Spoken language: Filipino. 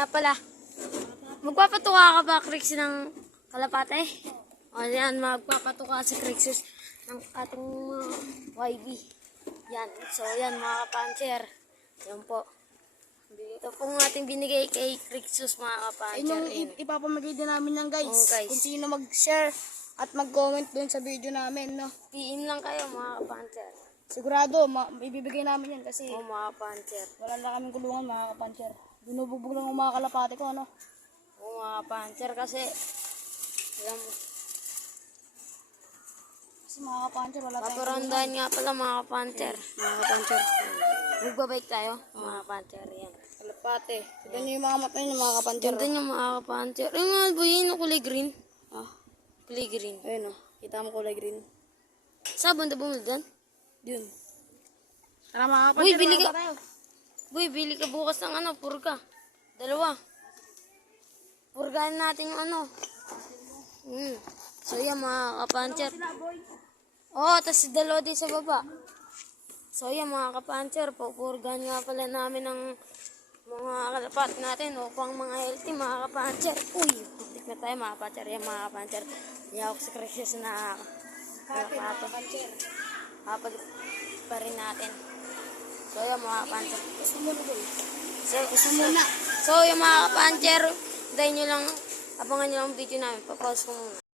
nga pala. Magpapatuka ka ba, Crix, ng kalapate? O yan, magpapatuka si Crixus ng ating YB. Yan. So yan mga kapancher. Yan po. Ito pong ating binigay kay Crixus mga kapancher. Yung ipapamigay din namin yan guys. Oh, guys. Kung sino mag-share at mag-comment dun sa video namin, no? PM lang kayo mga kapancher. Sigurado, ibibigay namin yan kasi O mga kapancher. wala na kaming kulungan mga kapancher. Binubugbog lang ang mga kalapate ko, ano? O mga kapancher kasi alam mo, Kasi mga kapancher, wala tayong paparandahan nga pala mga kapancher. mga kapancher. Magbabike tayo mga kapancher. Yan. Kalapate. Tignan nyo yung mga mata nyo mga kapancher. Ganda niya mga kapancher. Ay mga boy, kulay green. Ah, Kulay green. ayun o. Kita mo kulay green. Saan banda bumili dyan? Yun. Tara mga kapancher, Uy, bili ka. mga tayo. Boy, bili ka bukas ng purga. 2. Purgahan natin yung So yan mga kapancher. Oh, tas 2 din sa baba. So yan mga kapancher, pupurgahan nga pala namin ng mga kalapat natin upang mga healthy mga kapancher. Uy, putik na tayo mga kapancher. Yan mga kapancher. Yan ako sa Crixus na kalapate. Kapag pa rin natin. So yan mga kapancher. Gusto mo na boy. So yung mga kapancher, dahil nyo lang, abangan nyo lang ang video namin. Papause ko muna.